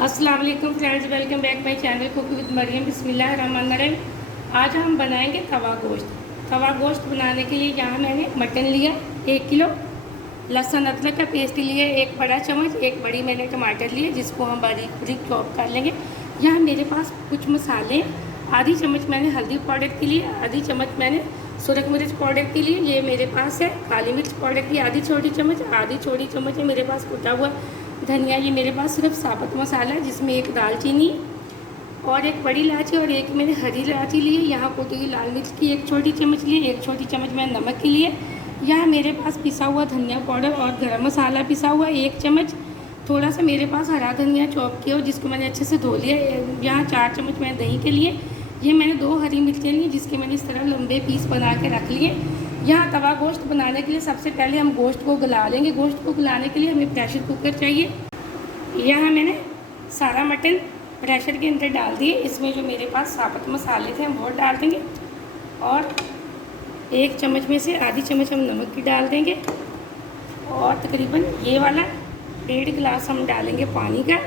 अस्सलाम वालेकुम friends, welcome back my channel cook with Mariam. बिस्मिल्लाहिर्रहमानिर्रहीम। आज हम बनाएंगे तवा गोश्त। तवा गोश्त बनाने के लिए यहाँ मैंने मटन लिया 1 किलो, लहसुन अदरक का पेस्ट लिया 1 बड़ा चम्मच, 1 बड़ी मैंने टमाटर लिए जिसको हम बारीक बारीक चॉप कर लेंगे। यहाँ मेरे पास कुछ मसाले, आधी चम्मच मैंने हल्दी पाउडर के लिए, आधी चम्मच मैंने सुरख मिर्च पाउडर के लिए, ये मेरे पास है काली मिर्च पाउडर की आधी छोटी चम्मच, आधी छोटी चम्मच है मेरे पास कुटा हुआ धनिया। ये मेरे पास सिर्फ साबुत मसाला है जिसमें 1 दालचीनी और 1 बड़ी इलायची और 1 मैंने हरी इलायची ली। यहाँ कुटी हुई लाल मिर्च की 1 छोटी चम्मच ली, 1 छोटी चम्मच मैंने नमक के लिए। यहाँ मेरे पास पिसा हुआ धनिया पाउडर और गरम मसाला पिसा हुआ 1 चम्मच। थोड़ा सा मेरे पास हरा धनिया चॉप किया जिसको मैंने अच्छे से धो लिया। यहाँ 4 चम्मच मैंने दही के लिए। ये मैंने 2 हरी मिर्चें ली जिसके मैंने इस तरह लंबे पीस बना के रख लिए। यहाँ तवा गोश्त बनाने के लिए सबसे पहले हम गोश्त को गला लेंगे। गोश्त को गलाने के लिए हमें प्रेशर कुकर चाहिए। यहाँ मैंने सारा मटन प्रेशर के अंदर डाल दिए। इसमें जो मेरे पास साबुत मसाले थे हम वो डाल देंगे और 1 चम्मच में से आधी चम्मच हम नमक की डाल देंगे और तकरीबन ये वाला 1.5 गिलास हम डालेंगे पानी का।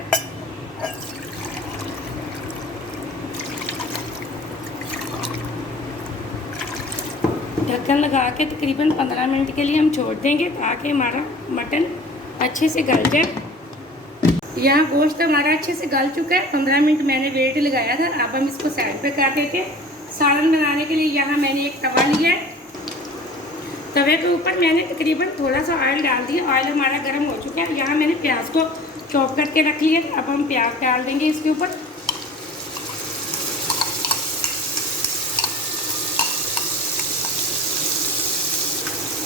ढक्कन लगा के तकरीबन 15 मिनट के लिए हम छोड़ देंगे ताकि हमारा मटन अच्छे से गल जाए। यहाँ गोश्त हमारा अच्छे से गल चुका है। 15 मिनट मैंने वेट लगाया था। अब हम इसको साइड पे कर देते हैं। सालन बनाने के लिए यहाँ मैंने एक तवा लिया है। तवे के ऊपर मैंने तकरीबन थोड़ा सा ऑयल डाल दिया। ऑयल हमारा गर्म हो चुका है। यहाँ मैंने प्याज को चॉप करके रख लिया। अब हम प्याज डाल देंगे इसके ऊपर।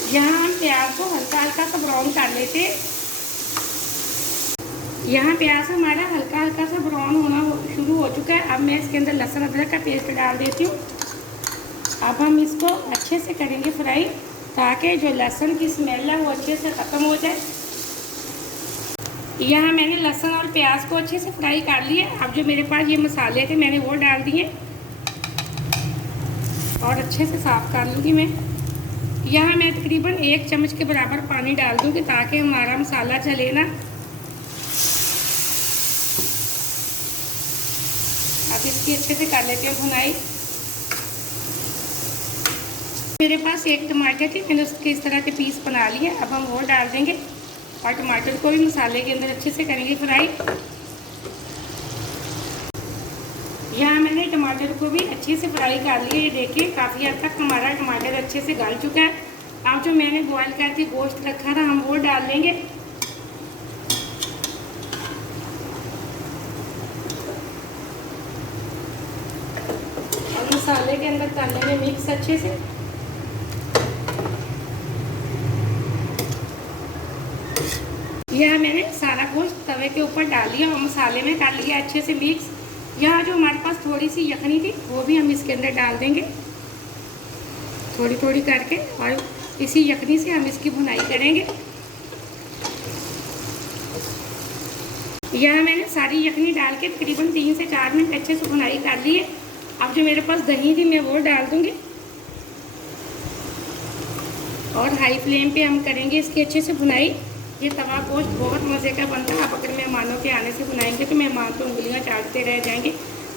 यहाँ हम प्याज को हल्का हल्का सा ब्राउन कर लेते हैं। यहाँ प्याज हमारा हल्का हल्का सा ब्राउन होना शुरू हो चुका है। अब मैं इसके अंदर लहसुन अदरक का पेस्ट डाल देती हूँ। अब हम इसको अच्छे से करेंगे फ्राई ताकि जो लहसुन की स्मेल है वो अच्छे से ख़त्म हो जाए। यहाँ मैंने लहसुन और प्याज को अच्छे से फ्राई कर लिया। अब जो मेरे पास ये मसाले थे मैंने वो डाल दिए और अच्छे से साफ़ कर लूँगी मैं। यहाँ मैं तकरीबन 1 चम्मच के बराबर पानी डाल दूँगी ताकि हमारा मसाला जले ना। अब इसकी अच्छे से कर लेते हैं भुनाई। मेरे पास 1 टमाटर थी, मैंने उसके इस तरह के पीस बना लिए। अब हम वो डाल देंगे और टमाटर को भी मसाले के अंदर अच्छे से करेंगे फ्राई। यहाँ मैंने टमाटर को भी अच्छे से फ्राई कर लिया। ये देखिए काफ़ी हद तक हमारा टमाटर अच्छे से गल चुका है। अब जो मैंने बॉयल करके गोश्त रखा था हम वो डाल लेंगे। और मसाले के अंदर कर लेंगे मिक्स अच्छे से। यह मैंने सारा गोश्त तवे के ऊपर डाल दिया और मसाले में कर लिया अच्छे से मिक्स। यहाँ जो हमारे पास थोड़ी सी यखनी थी वो भी हम इसके अंदर डाल देंगे थोड़ी थोड़ी करके और इसी यखनी से हम इसकी भुनाई करेंगे। यहाँ मैंने सारी यखनी डाल के तकरीबन 3 से 4 मिनट अच्छे से भुनाई कर ली है। अब जो मेरे पास दही थी मैं वो डाल दूँगी और हाई फ्लेम पे हम करेंगे इसकी अच्छे से भुनाई। ये तवा गोश्त बहुत मज़े का बनता है। आप अगर मेहमानों के आने से बनाएंगे तो मेहमान तो उंगलियां चाटते रह जाएंगे।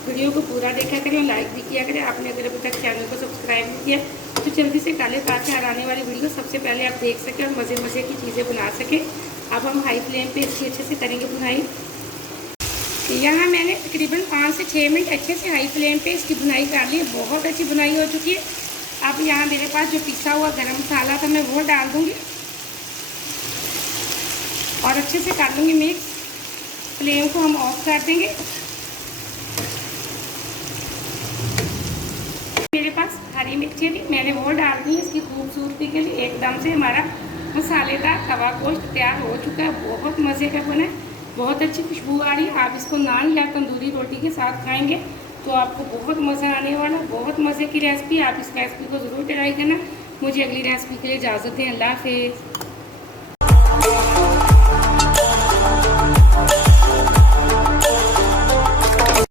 वीडियो को पूरा देखा करें और लाइक भी किया करें। आपने अगर अभी तक चैनल को सब्सक्राइब नहीं किया तो जल्दी से कर लें ताकि आने वाली वीडियो सबसे पहले आप देख सकें और मज़े मज़े की चीज़ें बना सकें। अब हम हाई फ्लेम पर इसकी अच्छे से करेंगे भुनाई। यहाँ मैंने तकरीबन 5 से 6 मिनट अच्छे से हाई फ्लेम पर इसकी भुनाई कर ली। बहुत अच्छी भुनाई हो चुकी है। अब यहाँ मेरे पास जो पिसा हुआ गरम मसाला था मैं वो डाल दूँगी और अच्छे से कर लूँगी मिक्स। फ्लेम को हम ऑफ कर देंगे। मेरे पास हरी मिर्ची भी मैंने वो डाल दी इसकी खूबसूरती के लिए। एकदम से हमारा मसालेदार तवा गोश्त तैयार हो चुका है। बहुत मज़े का बना है, बहुत अच्छी खुशबू आ रही है। आप इसको नान या तंदूरी रोटी के साथ खाएंगे तो आपको बहुत मज़ा आने वाला। बहुत मज़े की रेसिपी। आप इस रेसिपी को ज़रूर ट्राई करना। मुझे अगली रेसिपी के लिए इजाज़त दें। अल्लाह हाफिज़।